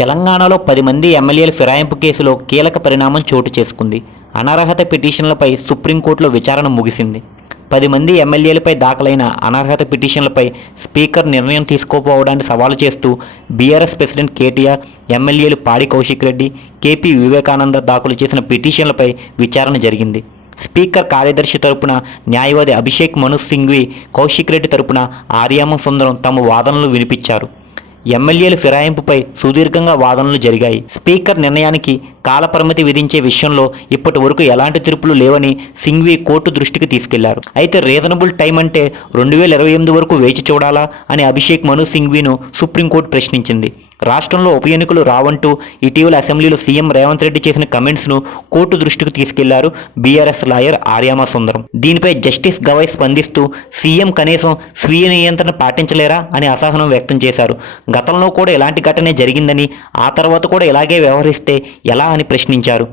తెలంగాణలో 10 మంది ఎమ్మెల్యేల ఫిరాయింపు కేసులో కీలక పరిణామం చోటు చేసుకుంది. అనర్హత పిటిషన్లపై సుప్రీంకోర్టులో విచారణ ముగిసింది. 10 మంది ఎమ్మెల్యేలపై దాఖలైన అనర్హత పిటిషన్లపై స్పీకర్ నిర్ణయం తీసుకోకపోవడాన్ని సవాలు చేస్తూ బీఆర్ఎస్ ప్రెసిడెంట్ కేటీఆర్, ఎమ్మెల్యేలు పాడి కౌశిక్ రెడ్డి, కేపీ వివేకానంద దాఖలు చేసిన పిటిషన్లపై విచారణ జరిగింది. స్పీకర్ కార్యదర్శి తరపున న్యాయవాది అభిషేక్ మను సింఘ్వి, కౌశిక్ రెడ్డి తరపున ఆర్యామ సుందరం తమ వాదనలు వినిపించారు. ఎమ్మెల్యేల ఫిరాయింపుపై సుదీర్ఘంగా వాదనలు జరిగాయి. స్పీకర్ నిర్ణయానికి కాలపరిమితి విధించే విషయంలో ఇప్పటి వరకు ఎలాంటి తీర్పులు లేవని సింఘ్వి కోర్టు దృష్టికి తీసుకెళ్లారు. అయితే రీజనబుల్ టైం అంటే 2028 వరకు వేచి చూడాలా అని అభిషేక్ మను సింఘ్విను సుప్రీంకోర్టు ప్రశ్నించింది. రాష్ట్రంలో ఉప ఎన్నికలు రావంటూ ఇటీవల అసెంబ్లీలో సీఎం రేవంత్ రెడ్డి చేసిన కమెంట్స్ను కోర్టు దృష్టికి తీసుకెళ్లారు బీఆర్ఎస్ లాయర్ ఆర్యామ సుందరం. దీనిపై జస్టిస్ గవై స్పందిస్తూ సీఎం కనీసం స్వీయ నియంత్రణ పాటించలేరా అని అసహనం వ్యక్తం చేశారు. గతంలో కూడా ఇలాంటి ఘటనే జరిగిందని, ఆ తర్వాత కూడా ఇలాగే వ్యవహరిస్తే ఎలా అని ప్రశ్నించారు.